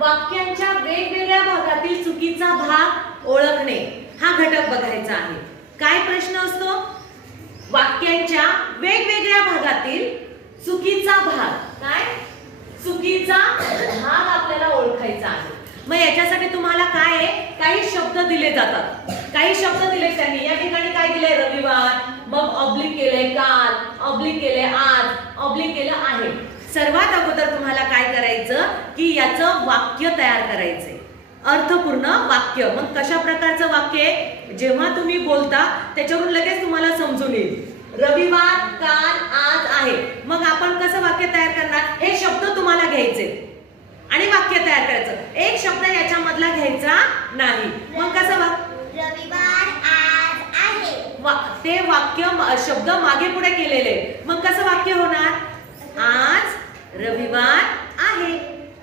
वाक्यांच्या वेगवेगळ्या भागातील चुकीचा भाग ओळखणे हा घटक बघायचा आहे। काय प्रश्न असतो? वाक्यांच्या वेगवेगळ्या भागातील चुकीचा भाग, काय चुकीचा भाग आपल्याला ओळखायचा आहे। मग याच्यासाठी तुम्हाला काय आहे, काही शब्द दिले जातात, काही शब्द दिले त्यांनी। या ठिकाणी काय दिले? रविवार, मग ऑब्लिक केले काल, ऑब्लिक केले आज, ऑब्लिक केलं आहे। सर्वात अगोदर तुम्हाला काय करायचं की याचं वाक्य तयार करायचे, अर्थपूर्ण वाक्य। मग कशा प्रकारचं वाक्य? जेव्हा तुम्ही बोलता त्याच्यावरून लगेच तुम्हाला समजून येईल। रविवार, काल, आज आहे। मग आपण कसं वाक्य तयार करणार? हे शब्द तुम्हाला घ्यायचे आणि वाक्य तयार करायचं। एक शब्द याच्यामधला घ्यायचा नाही। मग कसं रविवार आज आहे, ते वाक्य शब्द मागे पुढे केलेले, मग कसं वाक्य होणार? आज रविवार आहे,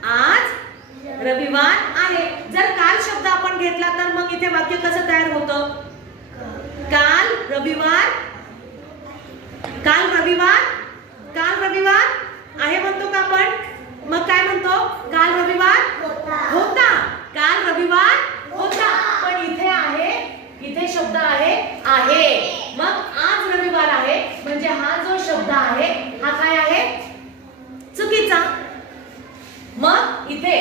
आज रविवार आहे। जर काल शब्द आपण घेतला तर मग इथे वाक्य कसं तयार होतं? काल रविवार, काल रविवार, काल रविवार आहे म्हणतो का आपण? मग काय म्हणतो? काल रविवार होता, काल रविवार होता। पण इथे आहे, इथे शब्द आहे आहे। मग आज रविवार आहे म्हणजे हा जो शब्द आहे हा काय आहे? चुकीचा। मग इथे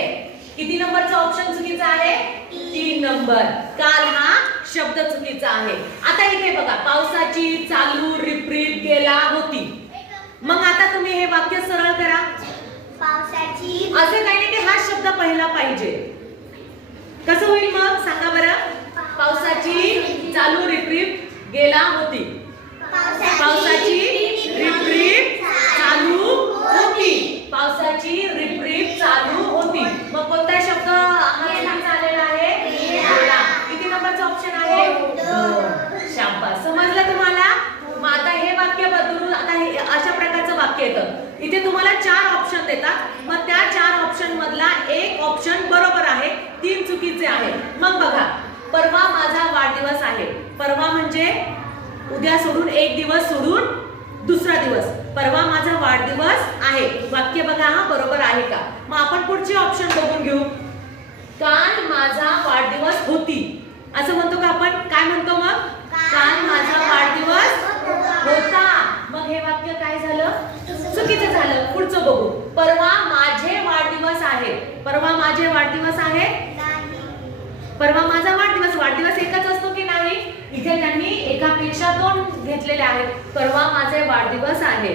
किती नंबरचा ऑप्शन चुकीचा आहे? 3 नंबर। काल हा शब्द चुकीचा आहे। आता इथे बघा, पावसाची चालू रिपरिप गेला होती। मग आता तुम्ही हे वाक्य सरळ करा। पावसाची, असं काही नाही की हा शब्द पहिला पाहिजे। कसं होईल मग सांगा बरं? पावसाची चालू रिपरिप गेला होती, पावसाची रिपरिप चालू होती, पावसाची रिपरिप चालू होती। मग कोणता शब्द हा चुकीचा आलेला आहे? गेला। किती नंबरचा ऑप्शन आहे? 2। शाबास, समजलं तुम्हाला? मग आता हे वाक्य बदलून आता हे अशा प्रकारचं वाक्य येतं। इथे तुम्हाला 4 ऑप्शन देतात, मग त्या 4 ऑप्शन मधला एक ऑप्शन बरोबर आहे, 3 चुकीचे आहे। मग बघा, परवा माझा वाढदिवस आहे। परवा म्हणजे उद्या सोडून एक दिवस सोडून दुसरा दिवस। परवा माझा वाढदिवस आहे, वाक्य बघा हा बरोबर आहे का? मग आपण पुढचे ऑप्शन बघून घेऊ। काल माझा वाढदिवस होती, असं म्हणतो का आपण? काय म्हणतो मग? काल माझा वाढदिवस होता। मग हे वाक्य काय झालं? चुकीचं झालं। पुढचं बघू। परवा माझे वाढदिवस आहे, परवा माझे वाढदिवस आहे, परवा माझा वाढदिवस, वाढदिवस एकच असतो की नाही? इथे त्यांनी एकापेक्षा 2 घेतलेले आहेत। परवा माझे वाढदिवस आहे।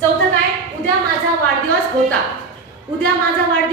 चौथं काय? उद्या माझा वाढदिवस होता, उद्या माझा वाढदिवस